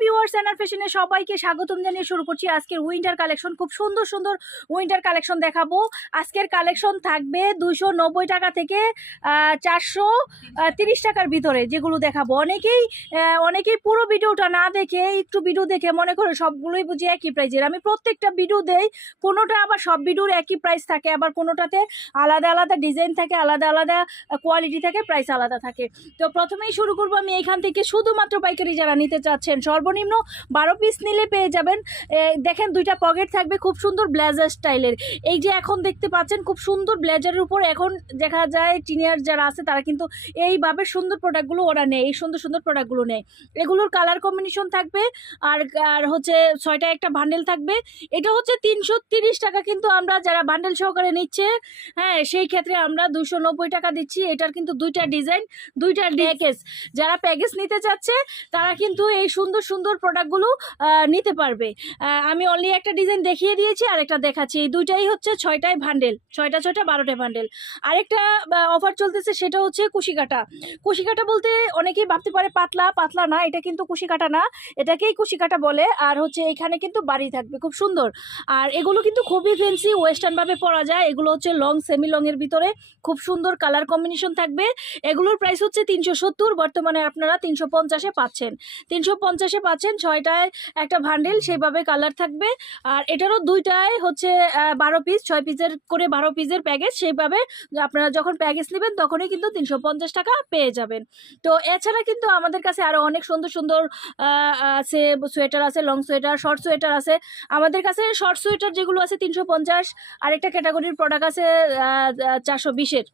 Viewers ফ্যাশনে সবাইকে স্বাগতম জানিয়ে শুরু করছি আজকের উইন্টার কালেকশন খুব সুন্দর সুন্দর উইন্টার কালেকশন দেখাবো। আজকের কালেকশন থাকবে দুশো টাকা থেকে চারশো তিরিশ টাকার ভিতরে যেগুলো দেখাবো। অনেকেই অনেকেই পুরো ভিডিওটা না দেখে, একটু ভিডিও দেখে মনে করে সবগুলোই বুঝি একই প্রাইজের আমি প্রত্যেকটা ভিডিও দেই, কোনোটা আবার সব ভিডিওর একই প্রাইস থাকে, আবার কোনোটাতে আলাদা আলাদা ডিজাইন থাকে, আলাদা আলাদা কোয়ালিটি থাকে প্রাইস আলাদা থাকে। তো প্রথমেই শুরু করব আমি এখান থেকে। শুধুমাত্র পাইকারি যারা নিতে চাচ্ছেন সর্বনিম্ন বারো পিস নিলে পেয়ে যাবেন। দেখেন দুইটা পকেট থাকবে খুব সুন্দর ব্লেজার স্টাইলের এই যে এখন দেখতে পাচ্ছেন খুব সুন্দর ব্লেজারের উপর এখন দেখা যায় টিনিয়ার যারা আছে তারা কিন্তু এইভাবে সুন্দর প্রোডাক্টগুলো ওরা নেয় এই সুন্দর সুন্দর প্রোডাক্টগুলো নেয়। এগুলোর কালার কম্বিনেশন থাকবে আর আর হচ্ছে ছয়টা একটা বান্ডেল থাকবে। এটা হচ্ছে তিনশো তিরিশ টাকা কিন্তু আমরা যারা বান্ডেল সহকারে নিচ্ছে হ্যাঁ সেই ক্ষেত্রে আমরা দুশো নব্বই টাকা দিচ্ছি। এটার কিন্তু দুইটা ডিজাইন দুইটা প্যাকেজ যারা প্যাকেজ নিতে চাচ্ছে তারা কিন্তু এই সুন্দর সুন্দর প্রোডাক্টগুলো নিতে পারবে। আমি অনলি একটা ডিজাইন দেখিয়ে দিয়েছি, আর একটা দেখাচ্ছি। এই দুইটাই হচ্ছে ছয়টায় বান্ডেল ছয়টা ছয়টা বারোটায় বান্ডেল আরেকটা অফার চলতেছে, সেটা হচ্ছে কুশিকাটা। কুশিকাটা বলতে অনেকেই ভাবতে পারে পাতলা পাতলা না, এটা কিন্তু কুশিকাটা না। এটাকেই কুশিকাটা বলে, আর হচ্ছে এখানে কিন্তু বাড়ি থাকবে, খুব সুন্দর। আর এগুলো কিন্তু খুবই ফেন্সি ওয়েস্টার্নভাবে পরা যায়। এগুলো হচ্ছে লং সেমি লংয়ের ভিতরে খুব সুন্দর কালার কম্বিনেশন থাকবে। এগুলোর প্রাইস হচ্ছে তিনশো সত্তর, বর্তমানে আপনারা তিনশো পঞ্চাশে পাচ্ছেন। তিনশো পঞ্চাশে পাচ্ছেন ছয়টায় একটা ভান্ডেল সেইভাবে কালার থাকবে। আর এটারও দুইটায় হচ্ছে বারো পিস ছয় পিসের করে বারো পিসের প্যাকেজ সেইভাবে আপনারা যখন প্যাকেজ নেবেন, তখনই কিন্তু তিনশো পঞ্চাশ টাকা পেয়ে যাবেন। তো এছাড়া কিন্তু আমাদের কাছে আরও অনেক সুন্দর সুন্দর আছে সোয়েটার আছে লং সোয়েটার শর্ট সোয়েটার আছে। আমাদের কাছে শর্ট সোয়েটার যেগুলো আছে তিনশো পঞ্চাশ, আরেকটা ক্যাটাগরির প্রোডাক্ট আছে চারশো বিশের।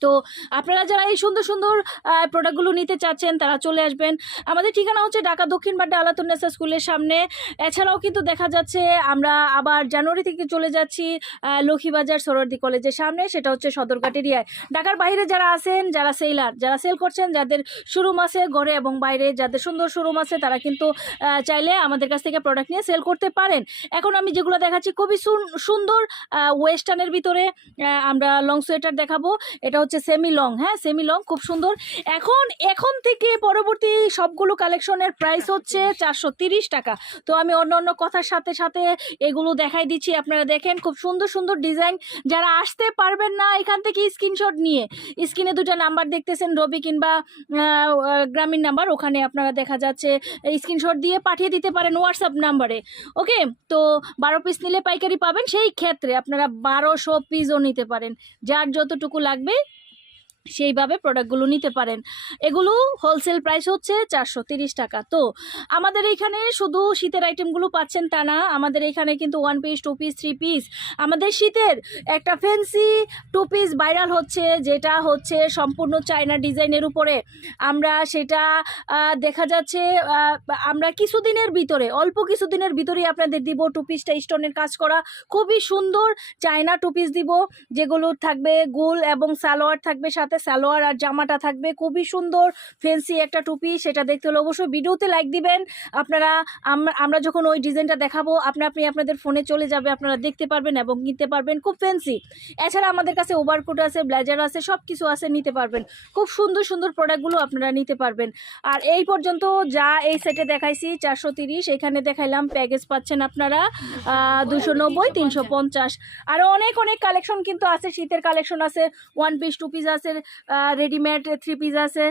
তো আপনারা যারা এই সুন্দর সুন্দর প্রোডাক্টগুলো নিতে চাচ্ছেন, তারা চলে আসবেন। আমাদের ঠিকানা হচ্ছে ঢাকা দক্ষিণ বাড্ডা আলাতুন্নেসা স্কুলের সামনে। এছাড়াও কিন্তু দেখা যাচ্ছে, আমরা আবার জানুয়ারি থেকে চলে যাচ্ছি লক্ষ্মীবাজার সরোয়ার্দি কলেজের সামনে, সেটা হচ্ছে সদরঘাট এরিয়ায় ঢাকার বাইরে যারা আছেন, যারা সেলার, যারা সেল করছেন, যাদের শোরুম আছে ঘরে এবং বাইরে, যাদের সুন্দর শোরুম আছে, তারা কিন্তু চাইলে আমাদের কাছ থেকে প্রোডাক্ট নিয়ে সেল করতে পারেন। এখন আমি যেগুলো দেখাচ্ছি, খুবই সুন- সুন্দর ওয়েস্টার্নের ভিতরে আমরা লং সোয়েটার দেখাবো। এটা হচ্ছে সেমি লং হ্যাঁ? সেমি লং খুব সুন্দর। এখন এখন থেকে পরবর্তী সবগুলো কালেকশনের প্রাইস হচ্ছে চারশো টাকা। তো আমি অন্য অন্য কথার সাথে সাথে এগুলো দেখাই দিচ্ছি, আপনারা দেখেন, খুব সুন্দর সুন্দর ডিজাইন যারা আসতে পারবেন না এখান থেকে স্ক্রিনশট নিয়ে স্ক্রিনে দুটো নাম্বার দেখতেছেন, রবি কিংবা গ্রামীণ নাম্বার ওখানে আপনারা দেখা যাচ্ছে স্ক্রিনশট দিয়ে পাঠিয়ে দিতে পারেন হোয়াটসঅ্যাপ নাম্বারে ওকে? তো বারো পিস নিলে পাইকারি পাবেন, সেই ক্ষেত্রে আপনারা বারোশো পিসও নিতে পারেন। যার যতটুকু লাগবে সেইভাবে প্রোডাক্টগুলো নিতে পারেন। এগুলো হোলসেল প্রাইস হচ্ছে চারশো টাকা। তো আমাদের এইখানে শুধু শীতের আইটেমগুলো পাচ্ছেন তা না, আমাদের এখানে কিন্তু one piece two piece three piece আমাদের শীতের একটা ফ্যান্সি টু পিস ভাইরাল হচ্ছে, যেটা হচ্ছে সম্পূর্ণ চায়না ডিজাইনের উপরে। আমরা সেটা দেখা যাচ্ছে আমরা কিছুদিনের ভিতরে, অল্প কিছুদিনের ভিতরেই আপনাদের দিব টু পিসটা স্টোনের কাজ করা। খুবই সুন্দর চায়না টু পিস দিব, যেগুলো থাকবে গোল এবং সালোয়ার থাকবে সাথে সালোয়ার আর জামাটা থাকবে। খুবই সুন্দর ফেন্সি একটা টুপি, সেটা দেখতে হলে অবশ্যই ভিডিওতে লাইক দিবেন। আপনারা, আম- আমরা যখন ওই ডিজাইনটা দেখাবো, আপনি আপনি আপনাদের ফোনে চলে যাবে, আপনারা দেখতে পারবেন এবং কিনতে পারবেন। খুব ফেন্সি এছাড়া আমাদের কাছে ওভারকোট আছে ব্লেজার আছে সব কিছু আছে, নিতে পারবেন। খুব সুন্দর সুন্দর প্রোডাক্টগুলো আপনারা নিতে পারবেন। আর এই পর্যন্ত যা এই সেটে দেখাইছি, চারশো তিরিশ, এখানে দেখাইলাম প্যাকেজ পাচ্ছেন আপনারা দুশো নব্বই, তিনশো পঞ্চাশ। আরও অনেক অনেক কালেকশন কিন্তু আছে, শীতের কালেকশন আছে ওয়ান পিস টু পিস আছে রেডিমেড থ্রি পিস আছে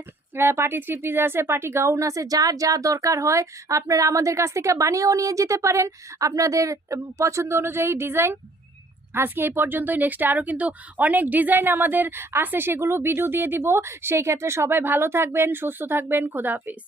পার্টি থ্রি পিস আছে পার্টি গাউন আছে, যার যা দরকার হয় আপনারা আমাদের কাছ থেকে বানিয়েও নিয়ে যেতে পারেন আপনাদের পছন্দ অনুযায়ী ডিজাইন আজকে এই পর্যন্তই নেক্সট আরও কিন্তু অনেক ডিজাইন আমাদের আছে, সেগুলো ভিডিও দিয়ে দিব। সেই ক্ষেত্রে সবাই ভালো থাকবেন, সুস্থ থাকবেন, খোদা হাফিজ।